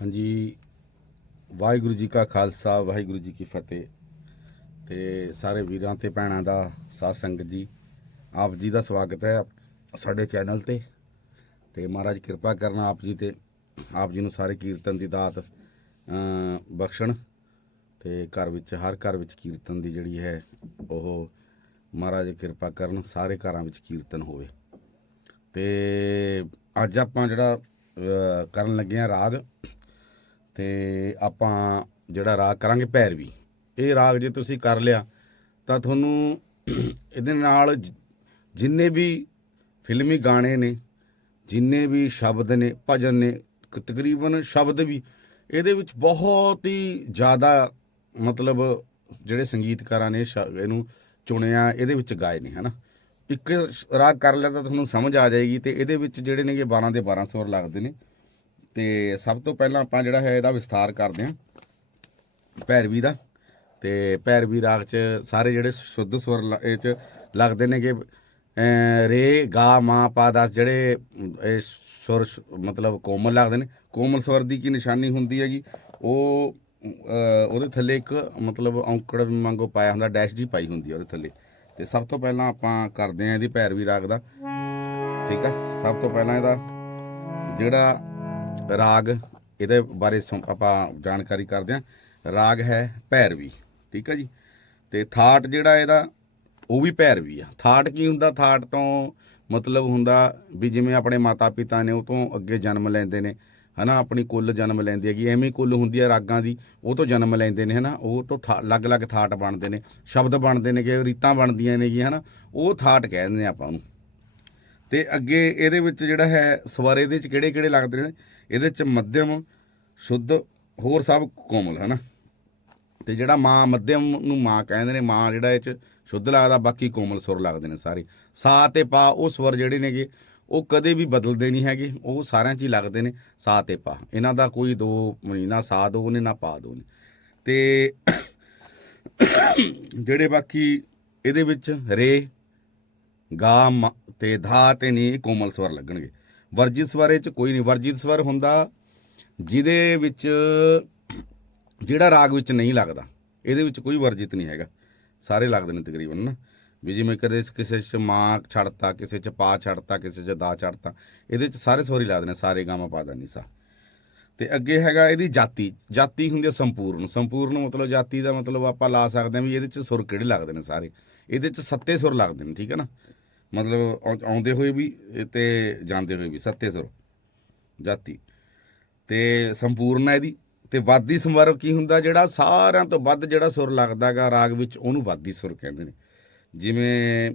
ਹਾਂਜੀ। ਵਾਹਿਗੁਰੂ ਜੀ ਕਾ ਖਾਲਸਾ, ਵਾਹਿਗੁਰੂ ਜੀ ਕੀ ਫਤਿਹ। ਤੇ ਸਾਰੇ ਵੀਰਾਂ ਤੇ ਭੈਣਾਂ ਦਾ ਸਾਧ ਸੰਗਤ ਜੀ, ਆਪ ਜੀ ਦਾ ਸਵਾਗਤ ਹੈ ਸਾਡੇ ਚੈਨਲ ਤੇ। ਤੇ ਮਹਾਰਾਜ ਕਿਰਪਾ ਕਰਨਾ ਆਪ ਜੀ ਤੇ, ਆਪ ਜੀ ਨੂੰ ਸਾਰੇ ਕੀਰਤਨ ਦੀ ਦਾਤ ਬਖਸ਼ਣ। ਤੇ ਘਰ ਵਿੱਚ, ਹਰ ਘਰ ਵਿੱਚ ਕੀਰਤਨ ਦੀ ਜਿਹੜੀ ਹੈ, ਉਹ ਮਹਾਰਾਜ ਕਿਰਪਾ ਕਰਨ ਸਾਰੇ ਘਰਾਂ ਵਿੱਚ ਕੀਰਤਨ ਹੋਵੇ। ਤੇ ਅੱਜ ਆਪਾਂ ਜਿਹੜਾ ਕਰਨ ਲੱਗੇ ਆ ਰਾਗ ਤੇ ਆਪਾਂ ਜਿਹੜਾ ਰਾਗ ਕਰਾਂਗੇ ਭੈਰਵੀ। ਇਹ ਰਾਗ ਜੇ ਤੁਸੀਂ ਕਰ ਲਿਆ, ਤਾਂ ਤੁਹਾਨੂੰ ਇਹਦੇ ਨਾਲ ਜਿੰਨੇ ਵੀ ਫਿਲਮੀ ਗਾਣੇ ਨੇ, ਜਿੰਨੇ ਵੀ ਸ਼ਬਦ ਨੇ, ਭਜਨ ਨੇ ਤਕਰੀਬਨ ਸ਼ਬਦ ਵੀ, ਇਹਦੇ ਵਿੱਚ ਬਹੁਤ ਹੀ ਜ਼ਿਆਦਾ ਮਤਲਬ ਜਿਹੜੇ ਸੰਗੀਤਕਾਰਾਂ ਨੇ ਸ਼- ਇਹਨੂੰ ਚੁਣਿਆ, ਇਹਦੇ ਵਿੱਚ ਗਾਏ ਨੇ, ਹਨਾ। ਇੱਕ ਰਾਗ ਕਰ ਲਿਆ ਤਾਂ ਤੁਹਾਨੂੰ ਸਮਝ ਆ ਜਾਏਗੀ ਤੇ ਇਹਦੇ ਵਿੱਚ ਜਿਹੜੇ ਨੇਗੇ 12 ਦੇ 12 ਸੁਰ ਲੱਗਦੇ ਨੇ। ਤੇ ਸਭ ਤੋਂ ਪਹਿਲਾਂ ਆਪਾਂ ਜਿਹੜਾ ਹੈ ਇਹਦਾ ਵਿਸਥਾਰ ਕਰਦੇ ਹਾਂ। ਭੈਰਵੀ ਦਾ। ਤੇ ਭੈਰਵੀ ਰਾਗ 'ਚ ਸਾਰੇ ਜਿਹੜੇ ਸ਼ੁੱਧ ਸਵਰ ਲ- ਇਹ 'ਚ ਲੱਗਦੇ ਨੇ ਕਿ ਰੇ, ਗਾ, ਮਾ, ਪਾ, ਦਾ ਜਿਹੜੇ, ਇਹ ਸੁਰ ਮਤਲਬ ਕੋਮਲ ਲੱਗਦੇ ਨੇ। ਕੋਮਲ ਸਵਰ ਦੀ ਕੀ ਨਿਸ਼ਾਨੀ ਹੁੰਦੀ ਹੈਗੀ? ਉਹ ਉਹਦੇ ਥੱਲੇ ਇੱਕ ਮਤਲਬ ਔਂਕੜ ਵਾਂਗੂ ਪਾਇਆ ਹੁੰਦਾ, ਡੈਸ਼ ਜੀ ਪਾਈ ਹੁੰਦੀ ਹੈ ਉਹਦੇ ਥੱਲੇ। ਤੇ ਸਭ ਤੋਂ ਪਹਿਲਾਂ ਆਪਾਂ ਕਰਦੇ ਹਾਂ ਇਹਦੀ ਭੈਰਵੀ ਰਾਗ ਦਾ। ਠੀਕ ਹੈ? ਸਭ ਤੋਂ ਪਹਿਲਾਂ ਇਹਦਾ ਜਿਹੜਾ ਰਾਗ, ਇਹਦੇ ਬਾਰੇ ਸੁਣ- ਆਪਾਂ ਜਾਣਕਾਰੀ ਕਰਦੇ ਹਾਂ। ਰਾਗ ਹੈ ਭੈਰਵੀ, ਠੀਕ ਹੈ ਜੀ? ਤੇ ਥਾਟ ਜਿਹੜਾ ਇਹਦਾ, ਉਹ ਵੀ ਭੈਰਵੀ ਆ। ਥਾਟ ਕੀ ਹੁੰਦਾ? ਥਾਟ ਤੋਂ ਮਤਲਬ ਹੁੰਦਾ ਵੀ ਜਿਵੇਂ ਆਪਣੇ ਮਾਤਾ ਪਿਤਾ ਨੇ ਉਹ ਤੋਂ ਅੱਗੇ ਜਨਮ ਲੈਂਦੇ ਨੇ, ਹਨਾ? ਆਪਣੀ ਕੁੱਲ ਜਨਮ ਲੈਂਦੀ ਹੈਗੀ। ਐਵੇਂ ਕੁੱਲ ਹੁੰਦੀ ਹੈ ਰਾਗਾਂ ਦੀ, ਉਹ ਤੋਂ ਜਨਮ ਲੈਂਦੇ ਨੇ, ਹਨਾ? ਉਹ ਤੋਂ ਥਾ- ਅਲੱਗ-ਅਲੱਗ ਥਾਟ ਬਣਦੇ ਨੇ। ਸ਼ਬਦ ਬਣਦੇ ਨੇ ਕਿ ਰੀਤਾਂ ਬਣਦੀਆਂ ਨੇ ਜੀ, ਹਨਾ? ਉਹ ਥਾਟ ਕਹਿੰਦੇ ਨੇ ਆਪਾਂ ਉਹਨੂੰ ਤੇ ਅੱਗੇ ਇਹਦੇ ਵਿੱਚ ਜਿਹੜਾ ਹੈ ਸਵਰ, ਇਹਦੇ ਚ ਕਿਹੜੇ ਕਿਹੜੇ ਲੱਗਦੇ ਨੇ? ਇਹਦੇ ਚ ਮੱਧਮ ਸ਼ੁੱਧ, ਹੋਰ ਸਭ ਕੋਮਲ, ਹਨਾ? ਤੇ ਜਿਹੜਾ ਮਾਂ ਮੱਧਮ ਨੂੰ ਮਾਂ ਕਹਿੰਦੇ ਨੇ, ਮਾਂ ਜਿਹੜਾ ਇਹ ਚ ਸ਼ੁੱਧ ਲੱਗਦਾ, ਬਾਕੀ ਕੋਮਲ ਸੁਰ ਲੱਗਦੇ ਨੇ ਸਾਰੇ। ਸਾ ਤੇ ਪਾ, ਉਹ ਸਵਰ ਜਿਹੜੇ ਨੇਗੇ, ਉਹ ਕਦੇ ਵੀ ਬਦਲਦੇ ਨਹੀਂ ਹੈਗੇ, ਉਹ ਸਾਰਿਆਂ 'ਚ ਹੀ ਲੱਗਦੇ ਨੇ, ਸਾ ਤੇ ਪਾ। ਇਹਨਾਂ ਦਾ ਕੋਈ ਦੋ ਨਾ ਸਾ ਦੋ ਨੇ, ਨਾ ਪਾ ਦੋ ਨੇ। ਤੇ ਜਿਹੜੇ ਬਾਕੀ ਇਹਦੇ ਵਿੱਚ ਰੇ, ਗਾ, ਮ- ਤੇ ਧਾ ਤੇ ਨੀ ਕੋਮਲ ਸਵਰ ਲੱਗਣਗੇ। ਵਰਜਿਤ ਸਵਰ ਇਹ ਚ ਕੋਈ ਨਹੀਂ। ਵਰਜਿਤ ਸਵਰ ਹੁੰਦਾ ਜਿਹਦੇ ਵਿੱਚ ਜਿਹੜਾ ਰਾਗ ਵਿੱਚ ਨਹੀਂ ਲੱਗਦਾ, ਇਹਦੇ ਵਿੱਚ ਕੋਈ ਵਰਜਿਤ ਨਹੀਂ ਹੈਗਾ। ਸਾਰੇ ਲੱਗਦੇ ਨੇ ਤਕਰੀਬਨ ਨਾ। ਵੀ ਜਿਵੇਂ ਕਦੇ ਕਿਸੇ ਚ ਮਾਂ ਛੱਡਤਾ, ਕਿਸੇ ਚ ਪਾ ਛੱਡਤਾ, ਕਿਸੇ ਚ ਦਾ ਛੱਡਤਾ, ਇਹਦੇ ਚ ਸਾਰੇ ਸਵਰ ਹੀ ਲੱਗਦੇ ਨੇ, ਸਾਰੇ ਗਾਮਾ ਪਾਦਾ ਨਿਸਾ ਤੇ ਅੱਗੇ ਹੈਗਾ ਇਹਦੀ ਜਾਤੀ। ਜਾਤੀ ਹੁੰਦੀ ਹੈ ਸੰਪੂਰਨ। ਸੰਪੂਰਨ ਮਤਲਬ ਜਾਤੀ ਦਾ ਮਤਲਬ ਆਪਾਂ ਲਾ ਸਕਦੇ ਹਾਂ ਵੀ ਇਹਦੇ ਚ ਸੁਰ ਕਿਹੜੇ ਲੱਗਦੇ ਨੇ ਸਾਰੇ। ਇਹਦੇ ਚ ਸੱਤੇ ਸੁਰ ਲੱਗਦੇ ਨੇ, ਠੀਕ ਹੈ ਨਾ? ਮਤਲਬ ਆਉਂਦੇ ਹੋਏ ਵੀ ਤੇ ਜਾਂਦੇ ਹੋਏ ਵੀ, ਸੱਤੇ ਸੁਰ, ਜਾਤੀ। ਤੇ ਸੰਪੂਰਨ ਹੈ ਇਹਦੀ। ਤੇ ਵਾਦੀ ਸੰਵਰ ਕੀ ਹੁੰਦਾ? ਜਿਹੜਾ ਸਾਰਿਆਂ ਤੋਂ ਵੱਧ ਜਿਹੜਾ ਸੁਰ ਲੱਗਦਾਗਾ ਰਾਗ ਵਿੱਚ, ਉਹਨੂੰ ਵਾਦੀ ਸੁਰ ਕਹਿੰਦੇ ਨੇ। ਜਿਵੇਂ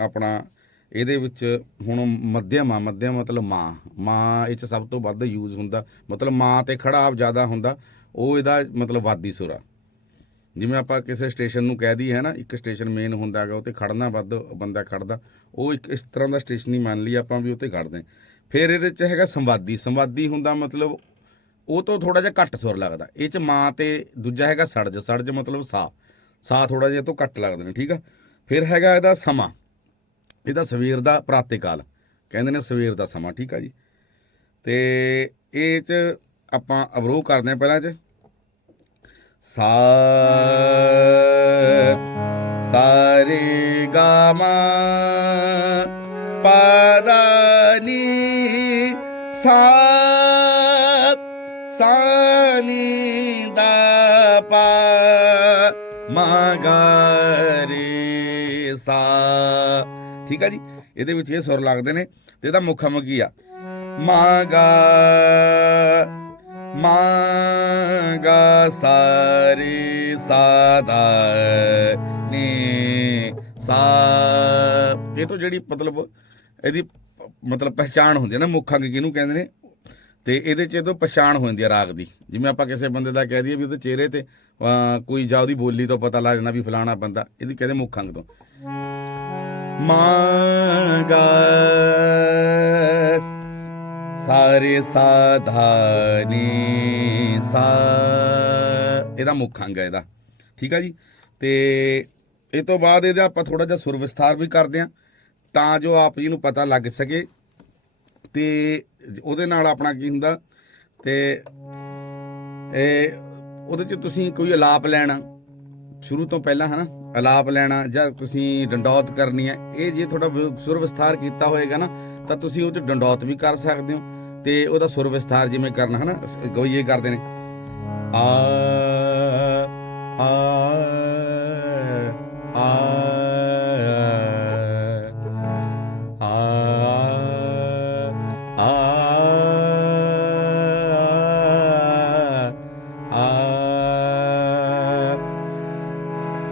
ਆਪਣਾ ਇਹਦੇ ਵਿੱਚ ਹੁਣ ਮੱਧਿਅਮ ਆ ਮੱਧਮ ਮਤਲਬ ਮਾਂ। ਮਾਂ ਇਹ ਚ ਸਭ ਤੋਂ ਵੱਧ ਯੂਜ਼ ਹੁੰਦਾ। ਮਤਲਬ ਮਾਂ ਤੇ ਖੜਾ ਆਪ ਜ਼ਿਆਦਾ ਹੁੰਦਾ। ਉਹ ਇਹਦਾ ਮਤਲਬ ਵਾਦੀ ਸੁਰ ਆ। ਜਿਵੇਂ ਆਪਾਂ ਕਿਸੇ ਸਟੇਸ਼ਨ ਨੂੰ ਕਹਿ ਦਈਏ, ਹੈ ਨਾ? ਇੱਕ ਸਟੇਸ਼ਨ ਮੇਨ ਹੁੰਦਾ ਹੈਗਾ ਉਹ ਤੇ ਖੜਨਾ ਵੱਧ, ਬੰਦਾ ਖੜਦਾ। ਉਹ ਇੱਕ ਇਸ ਤਰ੍ਹਾਂ ਦਾ ਸਟੇਸ਼ਨ ਹੀ ਮੰਨ ਲਈ ਆਪਾਂ ਵੀ ਉੱਤੇ ਕੱਢਦੇ ਹਾਂ। ਫਿਰ ਇਹਦੇ ਚ ਹੈਗਾ ਸੰਵਾਦੀ। ਸੰਵਾਦੀ ਹੁੰਦਾ ਮਤਲਬ ਉਹ ਤੋਂ ਥੋੜਾ ਜਿਹਾ ਘੱਟ ਸੁਰ ਲੱਗਦਾ। ਇਹ ਚ ਮਾਂ ਤੇ ਦੂਜਾ ਹੈਗਾ ਸੜਜ। ਸੜਜ ਮਤਲਬ ਸਾ। ਸਾ ਥੋੜਾ ਜਿਹਾ ਤੋਂ ਘੱਟ ਲੱਗਦੇ ਨੇ, ਠੀਕ ਆ? ਫਿਰ ਹੈਗਾ ਇਹਦਾ ਸਮਾਂ। ਇਹਦਾ ਸਵੇਰ ਦਾ ਪ੍ਰਾਤੇ ਕਾਲ। ਕਹਿੰਦੇ ਨੇ ਸਵੇਰ ਦਾ ਸਮਾਂ, ਠੀਕ ਆ ਜੀ? ਤੇ ਇਹ ਚ ਆਪਾਂ ਅਵਰੋਹ ਕਰਦੇ ਹਾਂ ਪਹਿਲਾਂ ਚ। ਸਾ ਸਾਰੇ ਗਾਮਾ ਪਦਾਨੀ ਸਾ ਸਾਨੀ ਦਾ ਪਾ ਮਗਰੇ ਸਾ ਠੀਕ ਆ ਜੀ ਇਹਦੇ ਵਿੱਚ ਇਹ ਸੁਰ ਲੱਗਦੇ ਨੇ ਤੇ ਇਹਦਾ ਮੁੱਖ ਮੁਖੀ ਆ ਮਾਗਾ ਮਾਗਾ ਸਾਰੇ ਸਾਦਾ ਨੇ ਸਾ ਇਹ ਤੋਂ ਜਿਹੜੀ ਮਤਲਬ ਇਹਦੀ ਮਤਲਬ ਪਹਿਚਾਣ ਹੁੰਦੀ ਹੈ ਨਾ ਮੁੱਖ ਅੰਗ ਕਿਹਨੂੰ ਕਹਿੰਦੇ ਨੇ? ਤੇ ਇਹਦੇ ਚ ਇਹਦੋਂ ਪਛਾਣ ਹੋ ਜਾਂਦੀ ਹੈ ਰਾਗ ਦੀ। ਜਿਵੇਂ ਆਪਾਂ ਕਿਸੇ ਬੰਦੇ ਦਾ ਕਹਿ ਦਈਏ ਵੀ ਉਹਦੇ ਚਿਹਰੇ ਤੇ ਅਹ, ਕੋਈ ਜਾਂ ਉਹਦੀ ਬੋਲੀ ਤੋਂ ਪਤਾ ਲੱਗ ਜਾਂਦਾ ਵੀ ਫਲਾਣਾ ਬੰਦਾ ਇਹਦੀ ਕਹਿੰਦੇ ਮੁੱਖ ਅੰਗ ਤੋਂ। ਮਾਗਾ ਸਾਰੇ ਸਾਧਾਨੀ ਸਾ ਇਹਦਾ ਮੁੱਖ ਅੰਗ ਹੈ ਇਹਦਾ। ਠੀਕ ਆ ਜੀ? ਤੇ ਇਹ ਤੋਂ ਬਾਅਦ ਇਹਦਾ ਆਪਾਂ ਥੋੜਾ ਜਿਹਾ ਸੁਰ ਵਿਸਥਾਰ ਵੀ ਕਰਦੇ ਹਾਂ, ਤਾਂ ਜੋ ਆਪ ਜੀ ਨੂੰ ਪਤਾ ਲੱਗ ਸਕੇ। ਤੇ ਉਹਦੇ ਨਾਲ ਆਪਣਾ ਕੀ ਹੁੰਦਾ, ਤੇ ਇਹ ਉਹਦੇ ਚ ਤੁਸੀਂ ਕੋਈ ਅਲਾਪ ਲੈਣਾ, ਸ਼ੁਰੂ ਤੋਂ ਪਹਿਲਾਂ ਹਨਾ, ਅਲਾਪ ਲੈਣਾ ਜਾਂ ਤੁਸੀਂ ਡੰਡੌਤ ਕਰਨੀ ਹੈ, ਇਹ ਜੇ ਤੁਹਾਡਾ ਸੁਰ ਵਿਸਥਾਰ ਕੀਤਾ ਹੋਏਗਾ ਨਾ, ਤਾਂ ਤੁਸੀਂ ਉਹ ਚ ਡੰਡੌਤ ਵੀ ਕਰ ਸਕਦੇ ਹੋ। ਤੇ ਉਹਦਾ ਸੁਰ ਵਿਸਥਾਰ ਜਿਵੇਂ ਕਰਨਾ ਹਨਾ ਗੋਈਏ ਕਰਦੇ ਨੇ, ਆ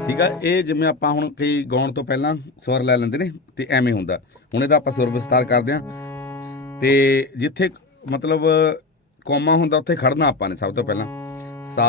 ਠੀਕ ਆ, ਇਹ ਜਿਵੇਂ ਆਪਾਂ ਹੁਣ ਕਈ ਗਾਉਣ ਤੋਂ ਪਹਿਲਾਂ ਸਵਰ ਲੈ ਲੈਂਦੇ ਨੇ ਤੇ ਐਵੇਂ ਹੁੰਦਾ। ਹੁਣ ਇਹਦਾ ਆਪਾਂ ਸੁਰ ਵਿਸਤਾਰ ਕਰਦੇ ਆ ਤੇ ਜਿੱਥੇ ਮਤਲਬ ਕੋਮਾ ਹੁੰਦਾ, ਉੱਥੇ ਖੜਨਾ ਆਪਾਂ ਨੇ ਸਭ ਤੋਂ ਪਹਿਲਾਂ। ਸਾ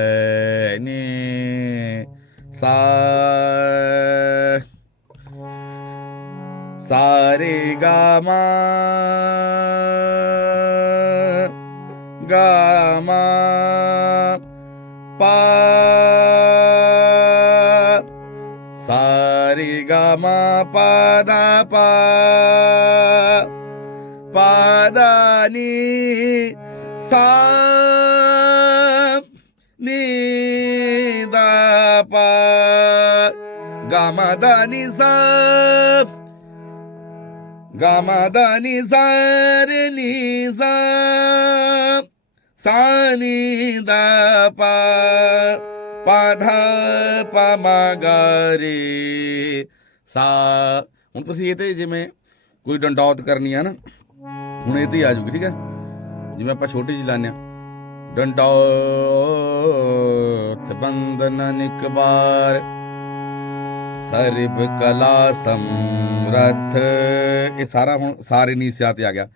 Gama, gama, pa Sari gama ga pa da pa pa da ni sa ni da pa ga ma da ni sa ਗਾ ਮਾ ਦਾ ਨੀ ਸਾ ਰੇ ਨੀ ਸਾ ਹੁਣ ਤੁਸੀਂ ਇਹ ਤੇ ਜਿਵੇਂ ਕੋਈ ਡੰਡੌਤ ਕਰਨੀ ਹੈ ਨਾ, ਹੁਣ ਇਹ ਤੇ ਹੀ ਆ ਜੂਗੀ, ਠੀਕ ਹੈ? ਜਿਵੇਂ ਆਪਾਂ ਛੋਟੀ ਜੀ ਲਾਉਂਦੇ ਹਾਂ ਡੰਡੌਤ ਬੰਦਨ ਇਕਬਾਰ ਸਰਬ ਕਲਾ ਸਮਰਥ। ਇਹ ਸਾਰਾ ਹੁਣ ਸਾਰੇ ਨੀਸਿਆ ਤੇ ਆ ਗਿਆ।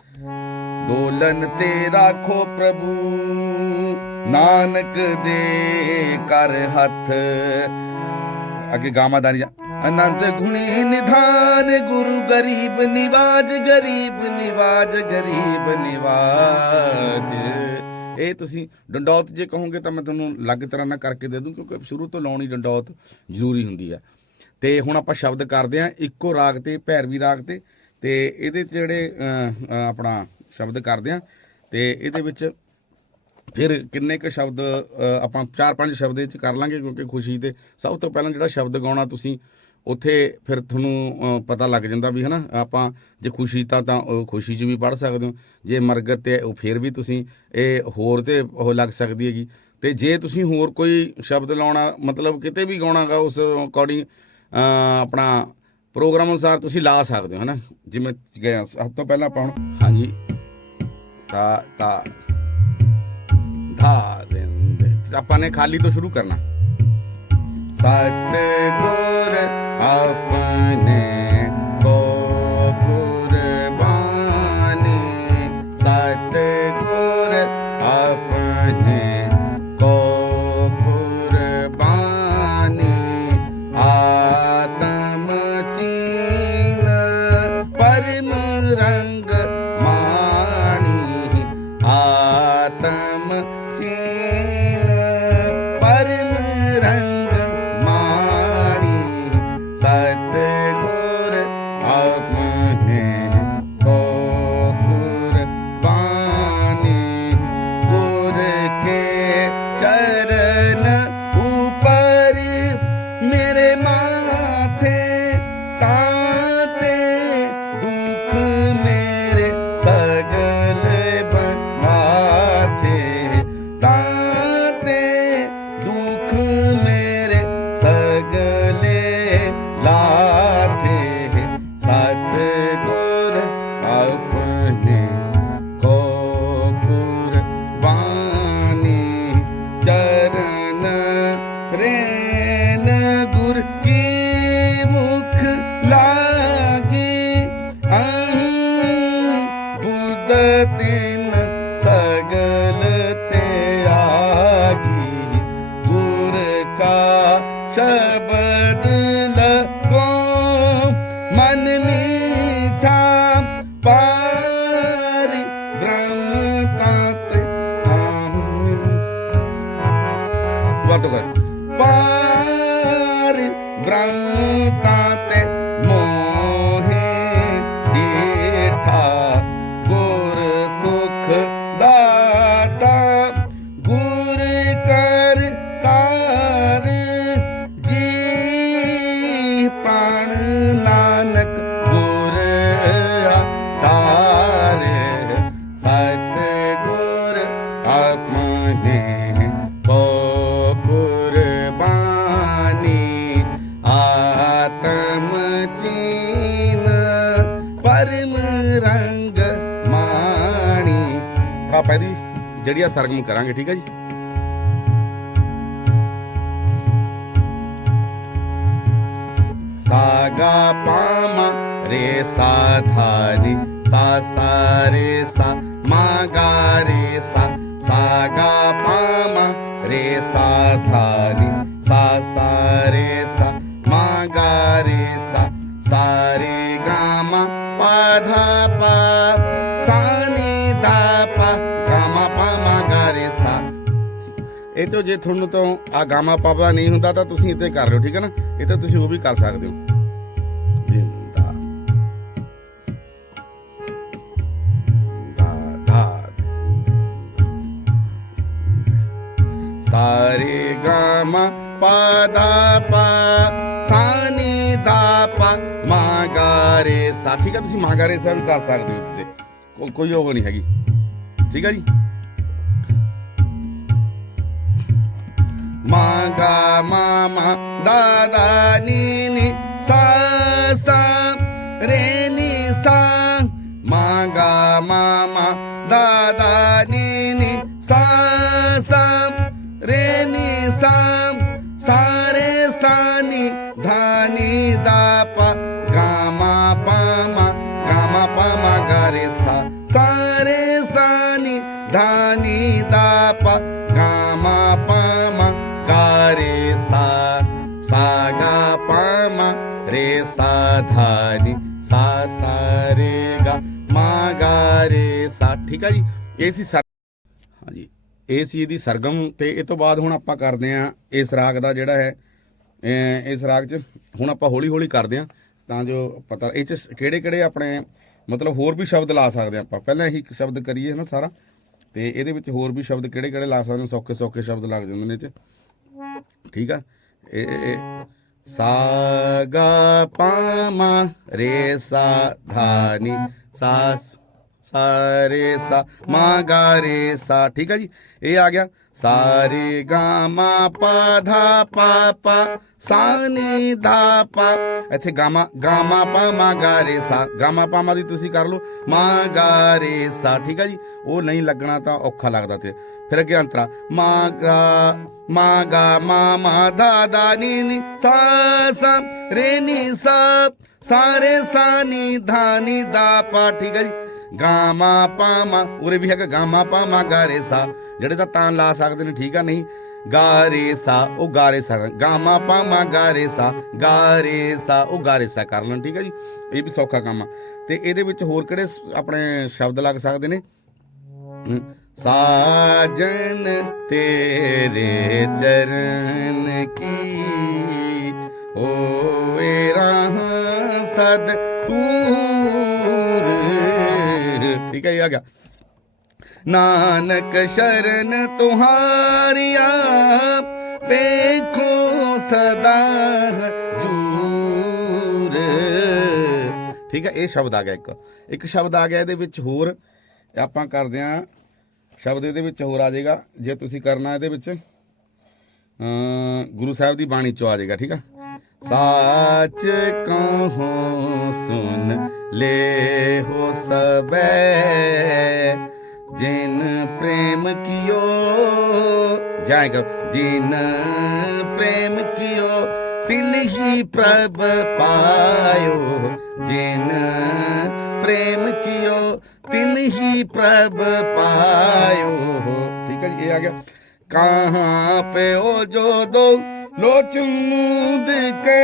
ਡੋਲਨ ਤੇ ਰਾਖੋ ਪ੍ਰਭੂ, ਨਾਨਕ ਦੇ ਕਰ ਹੱਥ। ਅੱਗੇ ਗਾਮਾ ਦਾਨੀ ਅਨੰਤ ਗੁਣੀ ਨਿਧਾਨ, ਗੁਰੂ ਗਰੀਬ ਨਿਵਾਜ ਗਰੀਬ ਨਿਵਾਜ ਗਰੀਬ ਨਿਵਾਜ। ਇਹ ਤੁਸੀਂ ਡੰਡੌਤ ਜੇ ਕਹੋਗੇ ਤਾਂ ਮੈਂ ਤੁਹਾਨੂੰ ਅਲੱਗ ਤਰ੍ਹਾਂ ਨਾਲ ਕਰਕੇ ਦੇ ਦੂੰ, ਕਿਉਂਕਿ ਸ਼ੁਰੂ ਤੋਂ ਲਾਉਣੀ ਡੰਡੌਤ ਜ਼ਰੂਰੀ ਹੁੰਦੀ ਹੈ ਤੇ ਹੁਣ ਆਪਾਂ ਸ਼ਬਦ ਕਰਦੇ ਆਂ ਇੱਕੋ ਰਾਗ ਤੇ, ਭੈਰਵੀ ਰਾਗ ਤੇ ਤੇ ਇਹਦੇ 'ਚ ਜਿਹੜੇ ਆਪਣਾ ਸ਼ਬਦ ਕਰਦੇ ਆਂ ਤੇ ਇਹਦੇ ਵਿੱਚ ਫਿਰ ਕਿੰਨੇ ਕੁ ਸ਼ਬਦ ਆਪਾਂ ਚਾਰ ਪੰਜ ਸ਼ਬਦ ਇਹ 'ਚ ਕਰ ਲਾਂਗੇ ਕਿਉਂਕਿ ਖੁਸ਼ੀ ਤੇ ਸਭ ਤੋਂ ਪਹਿਲਾਂ ਜਿਹੜਾ ਸ਼ਬਦ ਗਾਉਣਾ ਤੁਸੀਂ, ਉੱਥੇ ਫਿਰ ਤੁਹਾਨੂੰ ਪਤਾ ਲੱਗ ਜਾਂਦਾ ਵੀ ਹਨਾ, ਆਪਾਂ ਜੇ ਖੁਸ਼ੀ ਤਾਂ ਤਾਂ ਖੁਸ਼ੀ 'ਚ ਵੀ ਪੜ ਸਕਦੇ ਹੋ, ਜੇ ਮਰਗਤ ਤੇ ਉਹ ਫਿਰ ਵੀ ਤੁਸੀਂ ਇਹ ਹੋਰ ਤੇ ਉਹ ਲੱਗ ਸਕਦੀ ਹੈਗੀ। ਤੇ ਜੇ ਤੁਸੀਂ ਹੋਰ ਕੋਈ ਸ਼ਬਦ ਲਾਉਣਾ, ਮਤਲਬ ਕਿਤੇ ਵੀ ਗਾਉਣਾਗਾ ਉਸ ਅਕੋਰਡਿੰਗ ਆਪਣਾ ਪ੍ਰੋਗਰਾਮ ਅਨੁਸਾਰ ਤੁਸੀਂ ਲਾ ਸਕਦੇ ਹੋ, ਹਨਾ? ਜਿਵੇਂ ਗਏ ਸਭ ਤੋਂ ਪਹਿਲਾਂ ਆਪਾਂ ਹੁਣ ਹਾਂਜੀ। ਤਾ ਤਾ। ਧਾ ਦਿੰਦੇ। ਆਪਾਂ ਨੇ ਖਾਲੀ ਤੋਂ ਸ਼ੁਰੂ ਕਰਨਾ। ਸਤਿਗੁਰ ਆਪਣੇ ਕੋ ਕੁਰਬਾਨੀ ਸਤਿਗੁਰ पारी ਪਰਮ ਰੰਗ ਮਾਣੀ। ਆਪਾਂ ਇਹਦੀ ਜਿਹੜੀ ਆ ਸਰਗਮ ਕਰਾਂਗੇ, ਠੀਕ ਹੈ ਜੀ? ਸਾਗਾ ਪਾਮਾ ਰੇ ਸਾ ਧਾ ਸਾ ਸਾ ਰੇ ਸਾ ਮਾ ਗਾ ਰੇ ਸਾ। ਸਾਗਾ ਪਾਮਾ ਰੇ ਸਾ ਧਾ ਇਹ ਤੋਂ ਜੇ ਤੁਹਾਨੂੰ ਤੋਂ ਆ ਗਾਮਾ ਪਾਪਾ ਨਹੀਂ ਹੁੰਦਾ ਤਾਂ ਤੁਸੀਂ ਇੱਥੇ ਕਰ ਲਿਓ, ਠੀਕ ਹੈ ਨਾ? ਇਹ ਤਾਂ ਤੁਸੀਂ ਉਹ ਵੀ ਕਰ ਸਕਦੇ ਹੋ। ਜਿੰਦਾ ਦਾ ਦਾ ਸਾਰੇ ਗਾਮਾ ਪਾ ਪਾ, ਸਾਨੀ ਦਾ ਪਾ ਮਾ ਸਾ ਠੀਕ ਹੈ, ਤੁਸੀਂ ਮਾ ਸਾ ਵੀ ਕਰ ਸਕਦੇ ਹੋ ਇੱਥੇ। ਕੋਈ ਉਹ ਨਹੀਂ ਹੈਗੀ। ਠੀਕ ਹੈ ਜੀ? मामा दादा नी सा सा रे नी सा मागा मामा दादा नी सा सा रे नी सा सा रे सा नी धा नी दा पा गा मा पा मा गा मा पा मा गा रे सा सा रे सा नी धा नी दा पा गा मा पा sa dha ni sa sa re ga ma ਠੀਕ ਆ ਜੀ, ਇਹ ਸੀ ਹਾਂਜੀ, ਇਹ ਸੀ ਇਹਦੀ ਸਰਗਮ ਤੇ ਇਹ ਤੋਂ ਬਾਅਦ ਹੁਣ ਆਪਾਂ ਕਰਦੇ ਆਂ ਇਸ ਰਾਗ ਦਾ ਜਿਹੜਾ ਹੈ ਇਸ ਰਾਗ 'ਚ ਹੁਣ ਆਪਾਂ ਹੌਲੀ ਹੌਲੀ ਕਰਦੇ ਆਂ ਤਾਂ ਜੋ ਪਤਾ ਇਹ 'ਚ ਕਿਹੜੇ ਕਿਹੜੇ ਆਪਣੇ ਮਤਲਬ ਹੋਰ ਵੀ ਸ਼ਬਦ ਲਾ ਸਕਦੇ ਆਂ ਆਪਾਂ। ਪਹਿਲਾਂ ਇਹੀ ਸ਼ਬਦ ਕਰੀਏ ਨਾ ਸਾਰਾ, ਤੇ ਇਹਦੇ ਵਿੱਚ ਹੋਰ ਵੀ ਸ਼ਬਦ ਕਿਹੜੇ ਕਿਹੜੇ ਲਾ ਸਕਦੇ ਸੌਖੇ ਸੌਖੇ ਸ਼ਬਦ ਲੱਗ ਜਾਂਦੇ ਨੇ ਇਹ 'ਚ। ਠੀਕ ਆ? ਇਹ ਇਹ- ਇਹ ਸਾ ਗਾ ਪਾ ਮਾ ਰੇ ਸਾ ਧਾ ਨੀ ਸਾ ਸਾ ਰੇ ਸਾ ਮਾ ਗਾ ਰੇ ਸਾ ਠੀਕ ਆ ਜੀ ਇਹ ਆ ਗਿਆ ਗਾ ਪਾ ਧਾ ਪਾ ਪਾ ਸਾ ਧਾ ਪਾ ਇੱਥੇ ਗਾਮਾ ਗਾਮਾ ਪਾ ਮਾ ਗਾ ਰੇ ਸਾ ਗਾਮਾ ਪਾ ਮਾ ਦੀ ਤੁਸੀਂ ਕਰ ਲਓ ਮਾ ਗਾ ਰੇ ਸਾ ਠੀਕ ਆ ਜੀ ਉਹ ਨਹੀਂ ਲੱਗਣਾ ਤਾਂ ਔਖਾ ਲੱਗਦਾ ਤੇ ਫਿਰ ਅੱਗੇ ਅੰਤਰਾ ਮਾ ਗਾ ਮਾ ਗਾ ਮਾ ਮਾ ਦਾ ਦਾ ਨੀ ਨੀ ਸਾ ਸਾ ਰੇ ਨੀ ਸਾ ਸਾਰੇ ਸਾਨੀ ਨੀ ਨੀ ਦਾ ਪਾ ਠੀਕ ਹੈ ਜੀ ਗਾ ਮਾ ਪਾ ਮਾ ਉਰੇ ਵੀ ਹੈਗਾ ਗਾਮਾ ਪਾ ਮਾ ਗਾ ਰੇ ਸਾ ਜਿਹੜੇ ਤਾਂ ਤਾਨ ਲਾ ਸਕਦੇ ਨੇ, ਠੀਕ ਆ ਨਹੀਂ? ਗਾ ਰੇ ਸਾ, ਉਹ ਗਾ ਸਾ, ਗਾ ਮਾ ਪਾ ਰੇ ਸਾ, ਗਾ ਰੇ ਸਾ, ਉਹ ਗਾ ਸਾ ਕਰ ਲੈਣ, ਠੀਕ ਹੈ ਜੀ? ਇਹ ਵੀ ਸੌਖਾ ਕੰਮ ਆ। ਤੇ ਇਹਦੇ ਵਿੱਚ ਹੋਰ ਕਿਹੜੇ ਆਪਣੇ ਸ਼ਬਦ ਲੱਗ ਸਕਦੇ ਨੇ? ਸਾਜਨ ਤੇਰੇ ਚਰਨ ਕੀ ਹੋਏ ਰਾਹ ਸਦ ਤੂਰ? ਠੀਕ ਹੈ ਇਹ ਆ ਗਿਆ। ਨਾਨਕ ਸ਼ਰਨ ਤੁਹਾਰੀਆ ਵੇਖੋ ਸਦਾ ਹਜੂਰ। ਠੀਕ ਹੈ, ਇਹ ਸ਼ਬਦ ਆ ਗਿਆ ਇੱਕ। ਇੱਕ ਸ਼ਬਦ ਆ ਗਿਆ ਇਹਦੇ ਵਿੱਚ ਹੋਰ। ਆਪਾਂ ਕਰਦੇ ਆਂ ਸ਼ਬਦ ਇਹਦੇ ਵਿੱਚ ਹੋਰ ਆ ਜਾਏਗਾ। ਜੇ ਤੁਸੀਂ ਕਰਨਾ ਇਹਦੇ ਵਿੱਚ ਗੁਰੂ ਸਾਹਿਬ ਦੀ ਬਾਣੀ ਚੋਂ ਆ ਜਾਏਗਾ, ਠੀਕ ਆ? ਸਾਚ ਕਹੋ ਸੁਨ ਲੈ ਹੋ ਸਬੈ जिन प्रेम कियो जय करो जिन प्रेम कियो तिल ही प्रभ पायो जिन प्रेम कियो तिल ही प्रभ पायो ठीक है ये आ गया कहाँ पे ओ जो दो लोच मूद के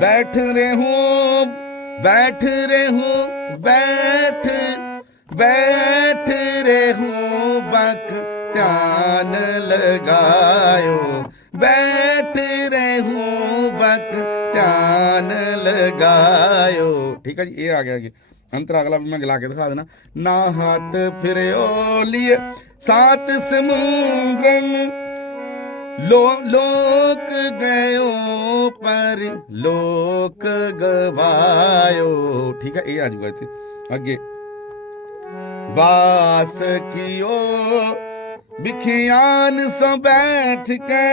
बैठ रहे हो बैठ रहे हो बैठ बैठ रे हूँ बक ध्यान लगायो बैठ रे हूँ बक ध्यान लगायो ठीक है जी ये आ गया जी अंतर अगला भी मैं गिला के दिखा देना ना हाथ फिर लिए सात समुद्रन लो लोक गयो पर लोक गवायो ठीक है ये आ जाऊगा इतने अगे ਵਾਸ ਕੀਓ। ਵਿਖਿਆਨ ਸੋ ਬੈਠ ਕੇ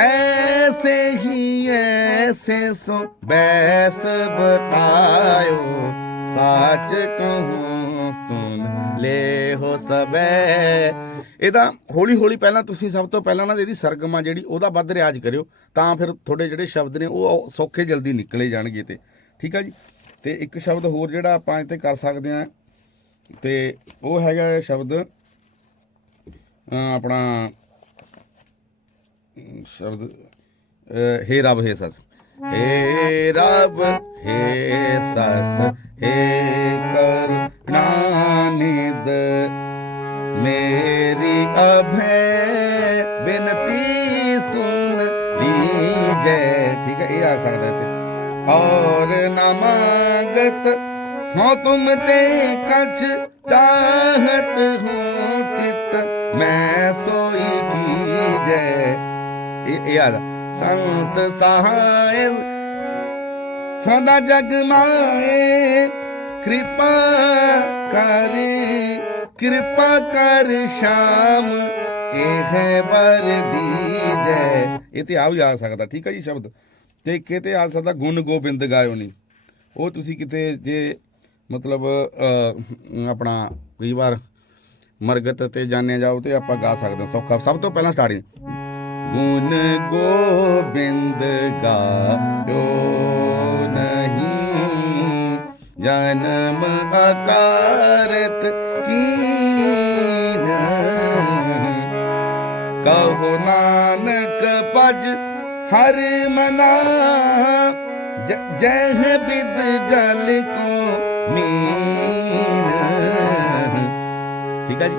ਐਸੇ ਹੀ ਐਸੇ ਸੋ ਬੈਸ ਬਤਾਇਓ। ਸਾਚ ਕਹੂੰ ਸੁਣ ਲੈ ਹੋ ਸਬੈ ਇਹਦਾ ਹੌਲੀ ਹੌਲੀ ਪਹਿਲਾਂ ਤੁਸੀਂ ਸਭ ਤੋਂ ਪਹਿਲਾਂ ਨਾ ਇਹਦੀ ਸਰਗਮਾ ਜਿਹੜੀ ਉਹਦਾ ਵੱਧ ਰਿਆਜ਼ ਕਰਿਓ। ਤਾਂ ਫਿਰ ਤੁਹਾਡੇ ਜਿਹੜੇ ਸ਼ਬਦ ਨੇ ਉਹ ਸੌਖੇ ਜਲਦੀ ਨਿਕਲੇ ਜਾਣਗੇ ਤੇ। ਠੀਕ ਆ ਜੀ? ਤੇ ਇੱਕ ਸ਼ਬਦ ਹੋਰ ਜਿਹੜਾ ਆਪਾਂ ਇੱਥੇ ਕਰ ਸਕਦੇ ਆ ਤੇ ਉਹ ਹੈਗਾ ਸ਼ਬਦ ਆਪਣਾ ਸ਼ਬਦ ਹੇ ਰੱਬ, ਹੇ ਸੱਸ। ਹੇ ਰੱਬ, ਹੇ ਸੱਸ, ਹੇ ਕਰੁਣਾ ਨਿਦ ਮੇਰੀ ਅਭੈ ਬੇਨਤੀ ਸੁਣ ਲੀਜੈ। ਠੀਕ ਹੈ, ਇਹ ਆ ਸਕਦਾ ਤੇ ਔਰ ਨਾ ਮੰਗਤ ਹੋ ਤੁਮ ਤੇ ਕਛ ਚਾਹਤ ਹੋ ਚਿਤ, ਮੈਂ ਸੋਈ ਕੀਜੈ ਇਹ ਇਹ ਆ। ਸੰਤ ਸਹਾਇ ਸਦਾ ਜਗ ਮਾਏ, ਕਿਰਪਾ ਕਰੇ, ਕਿਰਪਾ ਕਰ ਸ਼ਾਮ, ਇਹ ਹੈ ਵਰ ਦੀਜੈ ਇਹ ਤੇ ਆ ਵੀ ਸਕਦਾ, ਠੀਕ ਹੈ ਜੀ ਸ਼ਬਦ। ਤੇ ਕਿਤੇ ਆ ਸਕਦਾ ਗੁਣ ਗੋਬਿੰਦ ਗਾਇਓ ਨਹੀਂ ਉਹ ਤੁਸੀਂ ਕਿਤੇ ਜੇ ਮਤਲਬ ਆਪਣਾ ਕਈ ਵਾਰ ਮਰਗਤ ਤੇ ਜਾਣਿਆ ਜਾਓ ਤੇ ਆਪਾਂ ਗਾ ਸਕਦੇ ਸੌਖਾ। ਸਭ ਤੋਂ ਪਹਿਲਾਂ ਸਟਾਰਟਿੰਗ ਗੁਣ ਗੋਬਿੰਦ ਗਾਇਓ ਨਹੀਂ, ਜਨਮ ਅਕਾਰਤ ਕੀਨ। ਕਹੋ ਨਾਨਕ ਭਜ ਹਰ ਮਨਾ ਜਹ ਬਿਦ ਜਲ ਕੋ ਮੀਨ। ਠੀਕ ਹੈ ਜੀ।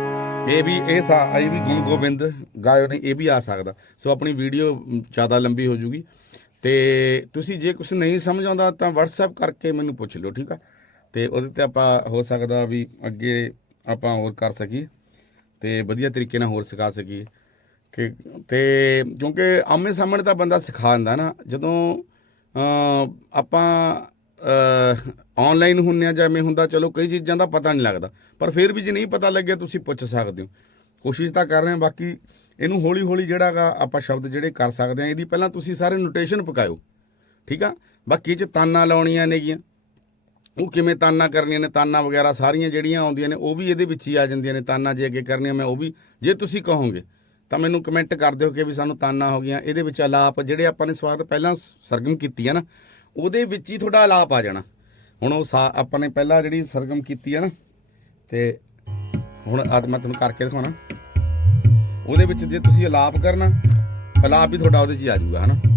ਇਹ ਵੀ, ਇਹ ਸਾ, ਇਹ ਵੀ ਗੁਣ ਗੋਬਿੰਦ ਗਾਇਓ ਨੇ, ਇਹ ਵੀ ਆ ਸਕਦਾ। ਸੋ ਆਪਣੀ ਵੀਡੀਓ ਜ਼ਿਆਦਾ ਲੰਬੀ ਹੋ ਜੂਗੀ। ਤੇ ਤੁਸੀਂ ਜੇ ਕੁਝ ਨਹੀਂ ਸਮਝ ਆਉਂਦਾ ਤਾਂ WhatsApp ਕਰਕੇ ਮੈਨੂੰ ਪੁੱਛ ਲਿਓ, ਠੀਕ ਆ? ਤੇ ਉਹਦੇ ਤੇ ਆਪਾਂ ਹੋ ਸਕਦਾ ਵੀ ਅੱਗੇ ਆਪਾਂ ਹੋਰ ਕਰ ਸਕੀਏ ਤੇ ਵਧੀਆ ਤਰੀਕੇ ਨਾਲ ਹੋਰ ਸਿਖਾ ਸਕੀਏ। ਕਿ, ਤੇ ਕਿਉਂਕਿ ਆਮੇ ਸਾਹਮਣੇ ਤਾਂ ਬੰਦਾ ਸਿਖਾ ਦਿੰਦਾ ਨਾ। ਜਦੋਂ ਆਪਾਂ ਆਨਲਾਈਨ ਹੁੰਨੇ ਆ, ਜਿਵੇਂ ਹੁੰਦਾ, ਚਲੋ ਕਈ ਚੀਜ਼ਾਂ ਦਾ ਪਤਾ ਨਹੀਂ ਲੱਗਦਾ। ਪਰ ਫਿਰ ਵੀ ਜੇ ਨਹੀਂ ਪਤਾ ਲੱਗਿਆ, ਤੁਸੀਂ ਪੁੱਛ ਸਕਦੇ ਹੋ। ਕੋਸ਼ਿਸ਼ ਤਾਂ ਕਰ ਰਹੇ ਹਾਂ, ਬਾਕੀ ਇਹਨੂੰ ਹੌਲੀ ਹੌਲੀ ਜਿਹੜਾਗਾ ਆਪਾਂ ਸ਼ਬਦ ਜਿਹੜੇ ਕਰ ਸਕਦੇ ਆ ਇਹਦੀ ਪਹਿਲਾਂ ਤੁਸੀਂ ਸਾਰੇ ਨੋਟੇਸ਼ਨ ਪਕਾਇਓ। ਠੀਕ ਆ? ਬਾਕੀ ਚ ਤਾਨਾ ਲਾਉਣੀਆਂ ਨੇਗੀਆਂ। ਉਹ ਕਿਵੇਂ ਤਾਨਾ ਕਰਨੀਆਂ ਨੇ, ਤਾਨਾ ਵਗੈਰਾ ਸਾਰੀਆਂ ਜਿਹੜੀਆਂ ਆਉਂਦੀਆਂ ਨੇ, ਉਹ ਵੀ ਇਹਦੇ ਵਿੱਚ ਹੀ ਆ ਜਾਂਦੀਆਂ ਨੇ, ਤਾਨਾ ਜੇ ਅੱਗੇ ਕਰਨੀਆਂ, ਮੈਂ ਉਹ ਵੀ, ਜੇ ਤੁਸੀਂ ਕਹੋਗੇ, ਤਾਂ ਮੈਨੂੰ ਕਮੈਂਟ ਕਰ ਦਿਓ ਕਿ ਵੀ ਸਾਨੂੰ ਤਾਨਾ ਹੋ ਗਈਆਂ। ਇਹਦੇ ਵਿੱਚ ਆਲਾਪ ਜਿਹੜੇ ਆਪਾਂ ਨੇ ਸਵਾਗਤ ਪਹਿਲਾਂ ਸਰਗਮ ਕੀਤੀ ਆ ਨਾ ਉਹਦੇ ਵਿੱਚ ਹੀ ਤੁਹਾਡਾ ਆਲਾਪ ਆ ਜਾਣਾ। ਹੁਣ ਉਹ ਸਾ- ਆਪਾਂ ਨੇ ਪਹਿਲਾਂ ਜਿਹੜੀ ਸਰਗਮ ਕੀਤੀ ਆ ਨਾ, ਤੇ ਹੁਣ ਅੱਜ ਮੈਂ ਤੁਹਾਨੂੰ ਕਰਕੇ ਦਿਖਾਉਣਾ। ਉਹਦੇ ਵਿੱਚ ਜੇ ਤੁਸੀਂ ਆਲਾਪ ਕਰਨਾ, ਆਲਾਪ ਵੀ ਤੁਹਾਡਾ ਉਹਦੇ 'ਚ ਹੀ ਆ ਜਾਊਗਾ, ਹਨਾ?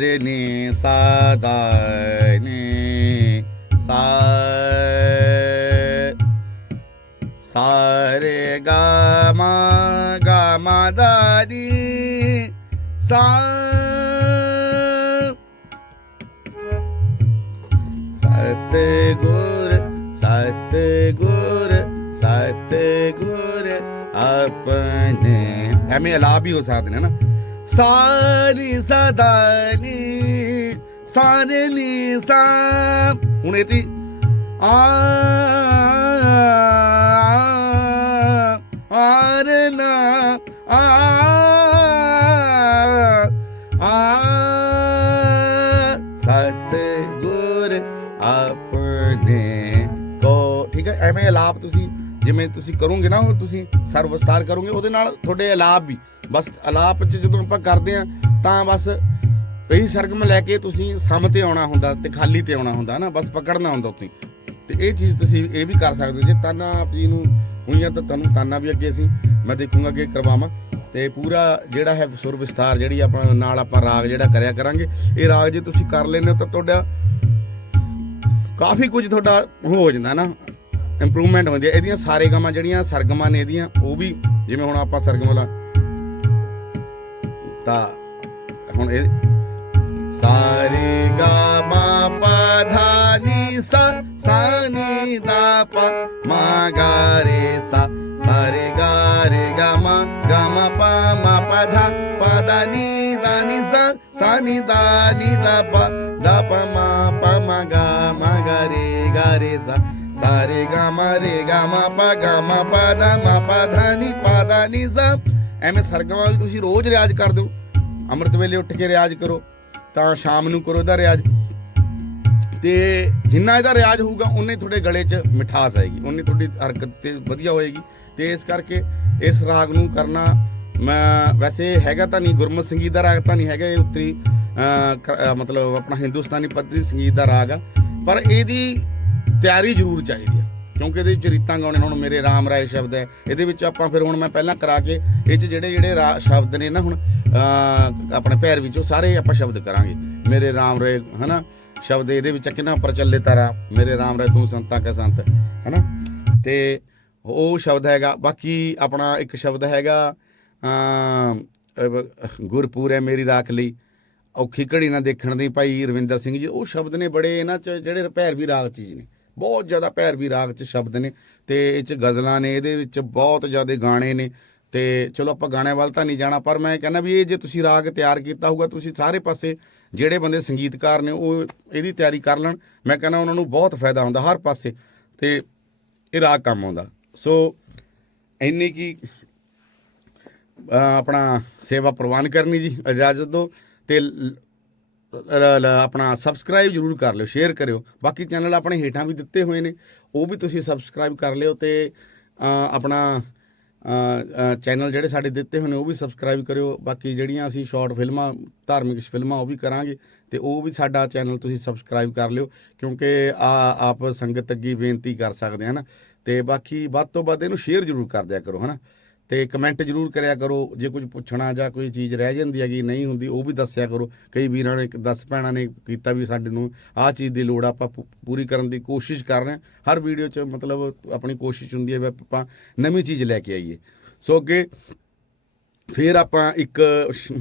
रे नी सादा नी सा सा रे गा मा गा मा दारी सा सतगुर सतगुर सतगुर अपने हमें लाभ भी हो साथ है ना ਸਾਰੀ ਸਦਾ ਸਾਰੇ ਨੀ ਸਾ ਹੁਣ ਇਹ ਤੀ। ਆ ਆਰ ਨਾ, ਆ ਆ ਸਤਿਗੁਰ ਆਪਣੇ ਕੋ। ਠੀਕ ਹੈ, ਐਵੇਂ ਆਲਾਪ ਤੁਸੀਂ, ਜਿਵੇਂ ਤੁਸੀਂ ਕਰੋਗੇ ਨਾ ਤੁਸੀਂ ਸਰ ਕਰੋਗੇ, ਉਹਦੇ ਨਾਲ ਤੁਹਾਡੇ ਅਲਾਪ ਵੀ। ਬਸ ਅਲਾਪ ਚ ਜਦੋਂ ਆਪਾਂ ਕਰਦੇ ਆ, ਤਾਂ ਬਸ ਇਹੀ ਸਰਗਮ ਲੈ ਕੇ ਤੁਸੀਂ ਸਮ ਤੇ ਆਉਣਾ ਹੁੰਦਾ ਤੇ ਖਾਲੀ ਤੇ ਆਉਣਾ ਹੁੰਦਾ ਨਾ ਬਸ ਪਕੜਨਾ ਹੁੰਦਾ ਉੱਥੇ ਤੇ ਇਹ ਚੀਜ਼ ਤੁਸੀਂ ਇਹ ਵੀ ਕਰ ਸਕਦੇ ਹੋ। ਜੇ ਤਾਨਾ ਆਪ ਜੀ ਨੂੰ ਹੋਈਆਂ ਤਾਂ ਤੁਹਾਨੂੰ ਤਾਨਾ ਵੀ ਅੱਗੇ ਅਸੀਂ ਮੈਂ ਦੇਖੂੰਗਾ ਅੱਗੇ ਕਰਵਾਵਾਂ। ਤੇ ਪੂਰਾ ਜਿਹੜਾ ਹੈ ਸੁਰ ਵਿਸਤਾਰ ਜਿਹੜੀ ਆਪਾਂ ਨਾਲ ਆਪਾਂ ਰਾਗ ਜਿਹੜਾ ਕਰਿਆ ਕਰਾਂਗੇ, ਇਹ ਰਾਗ ਜੇ ਤੁਸੀਂ ਕਰ ਲੈਂਦੇ ਹੋ ਤਾਂ ਤੁਹਾਡਾ ਕਾਫੀ ਕੁਝ ਤੁਹਾਡਾ ਹੋ ਜਾਂਦਾ ਨਾ। ਇੰਪਰੂਵਮੈਂਟ ਹੁੰਦੀ ਹੈ ਇਹਦੀਆਂ ਸਾਰੇ ਗਾਮਾਂ ਜਿਹੜੀਆਂ ਸਰਗਮਾਂ ਨੇ ਇਹਦੀਆਂ, ਉਹ ਵੀ ਜਿਵੇਂ ਹੁਣ ਆਪਾਂ ਸਰਗਮ ਵਾਲਾ ਤਾਂ ਹੁਣ ਇਹ ਸਾਰੇ ਗਾ ਮਾ ਪਾ ਧਾ ਨੀ ਸਾ ਸਾ ਨੀ ਦਾ ਪਾ ਮਾ ਗਾ ਰੇ ਸਾ ਸਾਰੇ ਗਾ ਰੇ ਗਾ ਮਾ ਗਾ ਮਾ ਪਾ ਮਾ ਪਾ ਧਾ ਪਾ ਦਾ ਨੀ ਦਾ ਨੀ ਸਾ ਸਾ ਨੀ ਦਾ ਨੀ ਦਾ ਪਾ ਦਾ ਪਾ ਮਾ ਪਾ ਮਾ ਗਾ ਮਾ ਗਾ ਰੇ ਗਾ ਰੇ ਸਾ ਸਾਰੇ ਗਾ ਮਾ ਰੇ ਗਾ ਮਾ ਪਾ ਗਾ ਮਾ ਪਾ ਦਾ ਮਾ ਪਾ ਧਾ ਨੀ ਪਾ ਦਾ ਨੀ ਸਾ ਐਵੇਂ ਸਰਗਮਾਂ ਵੀ ਤੁਸੀਂ ਰੋਜ਼ ਰਿਆਜ਼ ਕਰ ਦਿਓ ਅੰਮ੍ਰਿਤ ਵੇਲੇ ਉੱਠ ਕੇ ਰਿਆਜ਼ ਕਰੋ, ਤਾਂ ਸ਼ਾਮ ਨੂੰ ਕਰੋ ਇਹਦਾ ਰਿਆਜ਼। ਤੇ ਜਿੰਨਾ ਇਹਦਾ ਰਿਆਜ਼ ਹੋਊਗਾ ਉਨੇ ਤੁਹਾਡੇ ਗਲੇ 'ਚ ਮਿਠਾਸ ਆਏਗੀ ਉਨੇ ਤੁਹਾਡੀ ਹਰਕਤ ਤੇ ਵਧੀਆ ਹੋਏਗੀ। ਤੇ ਇਸ ਕਰਕੇ ਇਸ ਰਾਗ ਨੂੰ ਕਰਨਾ ਮੈਂ ਵੈਸੇ ਹੈਗਾ ਤਾਂ ਨਹੀਂ, ਗੁਰਮਤ ਸੰਗੀਤ ਦਾ ਰਾਗ ਤਾਂ ਨਹੀਂ ਹੈਗਾ, ਇਹ ਉੱਤਰੀ ਮਤਲਬ ਆਪਣਾ ਹਿੰਦੁਸਤਾਨੀ ਪੱਧਰੀ ਸੰਗੀਤ ਦਾ ਰਾਗ ਆ। ਪਰ ਇਹਦੀ ਤਿਆਰੀ ਜ਼ਰੂਰ ਚਾਹੀਦੀ ਕਿਉਂਕਿ ਇਹਦੇ ਵਿੱਚ ਰੀਤਾਂ ਗਾਉਣੇ ਹੁਣ ਮੇਰੇ ਰਾਮ ਰਾਏ ਸ਼ਬਦ ਹੈ। ਇਹਦੇ ਵਿੱਚ ਆਪਾਂ ਫਿਰ ਹੁਣ ਮੈਂ ਪਹਿਲਾਂ ਕਰਾ ਕੇ ਇਹ ਚ ਜਿਹੜੇ ਜਿਹੜੇ ਰਾ- ਸ਼ਬਦ ਨੇ ਨਾ ਹੁਣ ਅਹ, ਆਪਣੇ ਪੈਰ ਵਿੱਚੋਂ ਸਾਰੇ ਆਪਾਂ ਸ਼ਬਦ ਕਰਾਂਗੇ। ਮੇਰੇ ਰਾਮ ਰਾਏ ਹਨਾ? ਸ਼ਬਦ ਇਹਦੇ ਵਿੱਚ ਕਿੰਨਾ ਪ੍ਰਚਲਿਤ ਆ ਮੇਰੇ ਰਾਮ ਰਾਏ ਤੂੰ ਸੰਤਾਂ ਕਾ ਸੰਤ ਹਨਾ? ਤੇ ਉਹ ਸ਼ਬਦ ਹੈਗਾ ਬਾਕੀ ਆਪਣਾ ਇੱਕ ਸ਼ਬਦ ਹੈਗਾ ਅਮ ਗੁਰਪੂਰ ਹੈ ਮੇਰੀ ਰਾਖ ਲਈ। ਔਖੀ ਘੜੀ ਨਾ ਦੇਖਣ ਦੀ ਭਾਈ ਰਵਿੰਦਰ ਸਿੰਘ ਜੀ ਉਹ ਸ਼ਬਦ ਨੇ ਬੜੇ ਇਹਨਾਂ ਚ ਜਿਹੜੇ ਭੈਰਵੀ ਰਾਗ ਚੀਜ਼ ਨੇ। ਬਹੁਤ ਜ਼ਿਆਦਾ ਭੈਰਵੀ ਰਾਗ ਚ ਸ਼ਬਦ ਨੇ ਤੇ ਇਹ ਚ ਗਜ਼ਲਾਂ ਨੇ, ਇਹਦੇ ਵਿੱਚ ਬਹੁਤ ਜ਼ਿਆਦਾ ਗਾਣੇ ਨੇ ਤੇ ਚਲੋ ਆਪਾਂ ਗਾਣੇ ਵੱਲ ਤਾਂ ਨਹੀਂ ਜਾਣਾ, ਪਰ ਮੈਂ ਕਹਿੰਦਾ ਵੀ ਇਹ ਜੇ ਤੁਸੀਂ ਰਾਗ ਤਿਆਰ ਕੀਤਾ ਹੋਊਗਾ, ਤੁਸੀਂ ਸਾਰੇ ਪਾਸੇ ਜਿਹੜੇ ਬੰਦੇ ਸੰਗੀਤਕਾਰ ਨੇ ਉਹ ਇਹਦੀ ਤਿਆਰੀ ਕਰ ਲੈਣ, ਮੈਂ ਕਹਿੰਦਾ ਉਹਨਾਂ ਨੂੰ ਬਹੁਤ ਫਾਇਦਾ ਹੁੰਦਾ ਹਰ ਪਾਸੇ ਤੇ ਇਹ ਰਾਗ ਕੰਮ ਆਉਂਦਾ। ਸੋ ਇੰਨੀ ਕੀ ਆਪਣਾ ਸੇਵਾ ਪ੍ਰਵਾਨ ਕਰਨੀ ਜੀ, ਇਜਾਜ਼ਤ ਦਿਓ ਤੇ ਆਪਣਾ ਸਬਸਕ੍ਰਾਈਬ ਜਰੂਰ ਕਰ ਲਿਓ ਸ਼ੇਅਰ ਕਰਿਓ। ਬਾਕੀ ਚੈਨਲ ਆਪਣੇ ਹੇਠਾਂ ਵੀ ਦਿੱਤੇ ਹੋਏ ਨੇ, ਉਹ ਵੀ ਤੁਸੀਂ ਸਬਸਕ੍ਰਾਈਬ ਕਰ ਲਿਓ ਤੇ ਆਪਣਾ ਚੈਨਲ ਜਿਹੜੇ ਸਾਡੇ ਦਿੱਤੇ ਹੋਏ ਨੇ, ਉਹ ਵੀ ਸਬਸਕ੍ਰਾਈਬ ਕਰਿਓ। ਬਾਕੀ ਜਿਹੜੀਆਂ ਅਸੀਂ ਸ਼ਾਰਟ ਫਿਲਮਾਂ, ਧਾਰਮਿਕ ਫਿਲਮਾਂ, ਉਹ ਵੀ ਕਰਾਂਗੇ ਤੇ ਉਹ ਵੀ ਸਾਡਾ ਚੈਨਲ ਤੁਸੀਂ ਸਬਸਕ੍ਰਾਈਬ ਕਰ ਲਿਓ, ਕਿਉਂਕਿ ਆ, ਆਪ ਸੰਗਤ ਅੱਗੇ ਬੇਨਤੀ ਕਰ ਸਕਦੇ ਹਨ? ਤੇ ਬਾਕੀ ਵੱਧ ਤੋਂ ਵੱਧ ਇਹਨੂੰ ਸ਼ੇਅਰ ਜਰੂਰ ਕਰ ਦਿਆ ਕਰੋ, ਹਨਾ? ਤੇ ਕਮੈਂਟ ਜਰੂਰ ਕਰਿਆ ਕਰੋ, ਜੇ ਕੁਝ ਪੁੱਛਣਾ ਜਾਂ ਕੋਈ ਚੀਜ਼ ਰਹਿ ਜਾਂਦੀ ਹੈਗੀ, ਨਹੀਂ ਹੁੰਦੀ, ਉਹ ਵੀ ਦੱਸਿਆ ਕਰੋ। ਕਈ ਵੀਰਾਂ ਨੇ 10 ਭੈਣਾਂ ਨੇ ਕੀਤਾ ਵੀ ਸਾਡੇ ਨੂੰ ਆਹ ਚੀਜ਼ ਦੀ ਲੋੜ ਆਪਾਂ ਪੂ- ਪੂਰੀ ਕਰਨ ਦੀ ਕੋਸ਼ਿਸ਼ ਕਰ ਰਹੇ ਹਾਂ। ਹਰ ਵੀਡੀਓ 'ਚ ਮਤਲਬ ਆਪਣੀ ਕੋਸ਼ਿਸ਼ ਹੁੰਦੀ ਹੈ ਵੀ ਆਪਾਂ ਨਵੀਂ ਚੀਜ਼ ਲੈ ਕੇ ਆਈਏ। ਸੋ ਅੱਗੇ ਫਿਰ ਆਪਾਂ ਇੱਕ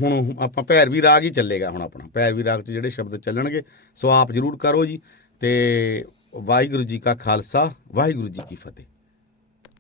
ਹੁਣ ਆਪਾਂ ਭੈਰਵੀ ਰਾਗ ਹੀ ਚੱਲੇਗਾ ਹੁਣ ਆਪਣਾ। ਭੈਰਵੀ ਰਾਗ 'ਚ ਜਿਹੜੇ ਸ਼ਬਦ ਚੱਲਣਗੇ, ਸੋ ਆਪ ਜਰੂਰ ਕਰੋ ਜੀ। ਤੇ ਵਾਹਿਗੁਰੂ ਜੀ ਕਾ ਖਾਲਸਾ, ਵਾਹਿਗੁਰੂ ਜੀ ਕੀ ਫਤਿਹ।